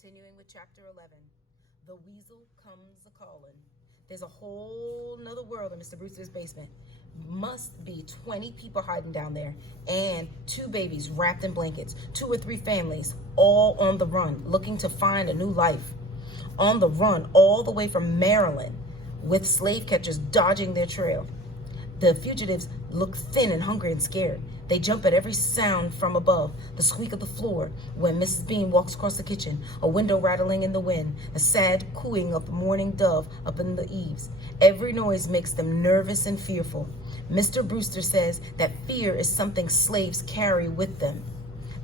Continuing with chapter 11, The Weasel Comes a-Callin'. There's a whole nother world in Mr. Brewster's basement. Must be 20 people hiding down there, and 2 babies wrapped in blankets, 2 or 3 families, all on the run, looking to find a new life. On the run all the way from Maryland, with slave catchers dodging their trail. The fugitives look thin and hungry and scared. They jump at every sound from above, the squeak of the floor when Mrs. Bean walks across the kitchen, a window rattling in the wind, the sad cooing of the mourning dove up in the eaves. Every noise makes them nervous and fearful. Mr. Brewster says that fear is something slaves carry with them.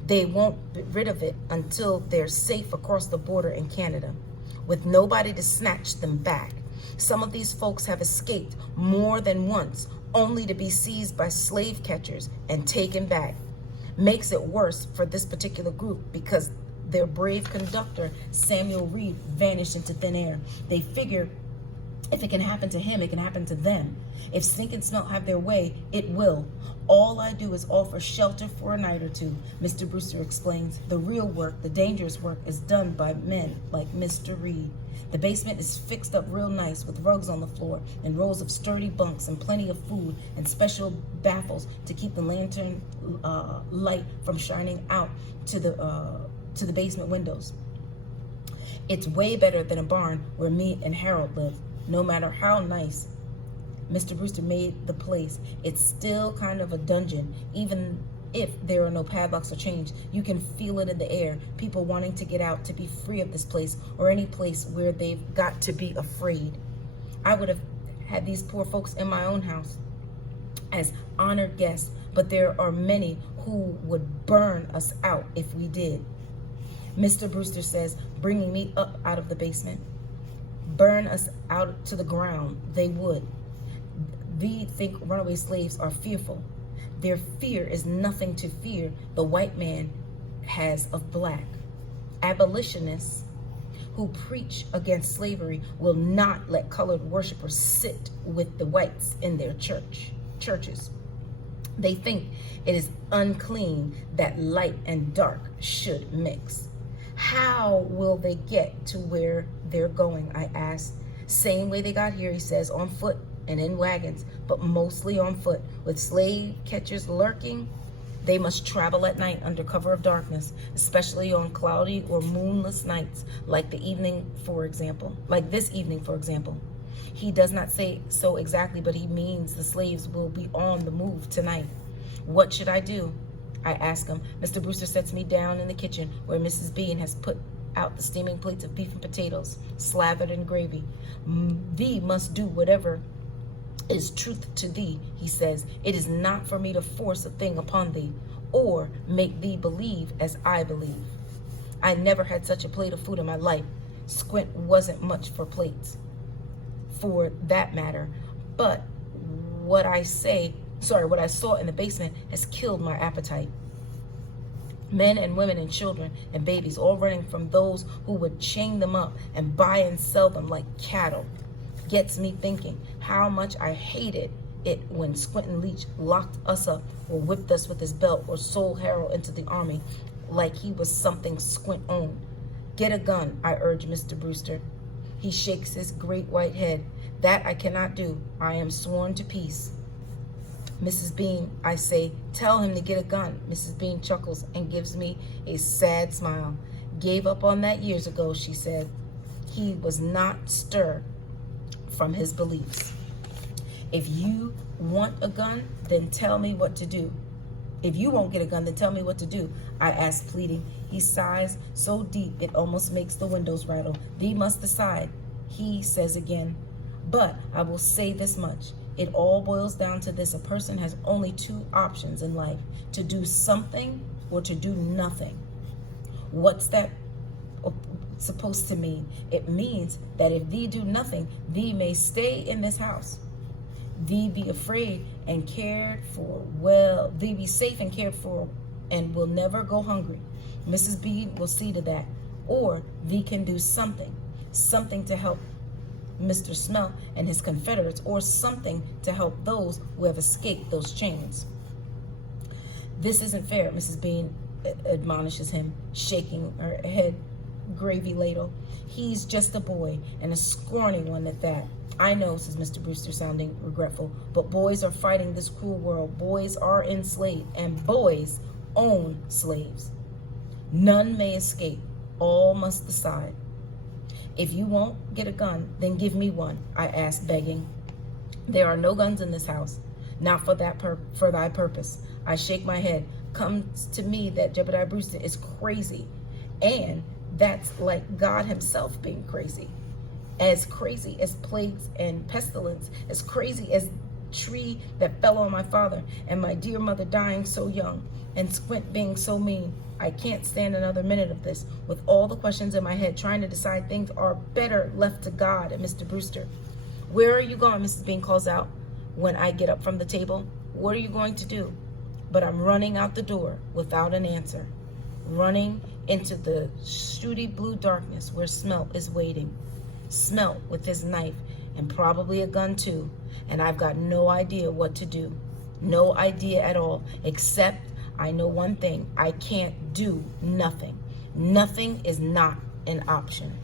They won't get rid of it until they're safe across the border in Canada, with nobody to snatch them back. Some of these folks have escaped more than once, only to be seized by slave catchers and taken back. Makes it worse for this particular group because their brave conductor, Samuel Reed, vanished into thin air. They figure if it can happen to him, it can happen to them. If Stink and Smelt have their way, it will. All I do is offer shelter for a night or two, Mr. Brewster explains. The real work, the dangerous work, is done by men like Mr. Reed. The basement is fixed up real nice with rugs on the floor and rows of sturdy bunks and plenty of food and special baffles to keep the lantern light from shining out to the basement windows. It's way better than a barn where me and Harold live. No matter how nice Mr. Brewster made the place, it's still kind of a dungeon. Even if there are no padlocks or chains, you can feel it in the air. People wanting to get out, to be free of this place or any place where they've got to be afraid. I would have had these poor folks in my own house as honored guests, but there are many who would burn us out if we did. Mr. Brewster says, bringing me up out of the basement. Burn us out to the ground, they would. We think runaway slaves are fearful. Their fear is nothing to fear the white man has of black. Abolitionists who preach against slavery will not let colored worshipers sit with the whites in their churches. They think it is unclean that light and dark should mix. How will they get to where they're going, I asked. Same way they got here, he says, on foot and in wagons, but mostly on foot. With slave catchers lurking, they must travel at night under cover of darkness, especially on cloudy or moonless nights, like this evening, for example. He does not say so exactly, but he means the slaves will be on the move tonight. What should I do? I ask him. Mr. Brewster sets me down in the kitchen where Mrs. Bean has put out the steaming plates of beef and potatoes, slathered in gravy. Thee must do whatever is truth to thee, he says. It is not for me to force a thing upon thee, or make thee believe as I believe. I never had such a plate of food in my life. Squint wasn't much for plates, for that matter, but what I saw in the basement has killed my appetite. Men and women and children and babies all running from those who would chain them up and buy and sell them like cattle. Gets me thinking how much I hated it when Squintin' Leach locked us up or whipped us with his belt or sold Harold into the army like he was something Squint owned. Get a gun, I urge Mr. Brewster. He shakes his great white head. That I cannot do. I am sworn to peace. Mrs. Bean, I say, tell him to get a gun. Mrs. Bean chuckles and gives me a sad smile. Gave up on that years ago, she said. He was not stirred from his beliefs. If you want a gun, then tell me what to do. If you won't get a gun, then tell me what to do, I ask, pleading. He sighs so deep it almost makes the windows rattle. Thee must decide, he says again. But I will say this much. It all boils down to this. A person has only 2 options in life, to do something or to do nothing. What's that supposed to mean? It means that if thee do nothing, thee may stay in this house. Thee be afraid and cared for, thee be safe and cared for and will never go hungry. Mrs. B will see to that. Or thee can do something to help Mr. Smelt and his Confederates, or something to help those who have escaped those chains. This isn't fair, Mrs. Bean admonishes him, shaking her head gravy ladle. He's just a boy, and a scrawny one at that. I know, says Mr. Brewster, sounding regretful, but boys are fighting this cruel world. Boys are enslaved, and boys own slaves. None may escape. All must decide. If you won't get a gun, then give me one, I asked, begging. There are no guns in this house, not for thy purpose. I shake my head. Comes to me that Jebediah Brewster is crazy, and that's like God himself being crazy as plagues and pestilence, as crazy as tree that fell on my father, and my dear mother dying so young, and Squint being so mean. I can't stand another minute of this, with all the questions in my head, trying to decide. Things are better left to God and Mr. Brewster. Where are you going? Mrs. Bean calls out when I get up from the table. What are you going to do? But I'm running out the door without an answer, running into the shooty blue darkness where Smelt is waiting. Smelt with his knife and probably a gun too, and I've got no idea what to do. No idea at all, except I know one thing. I can't do nothing. Nothing is not an option.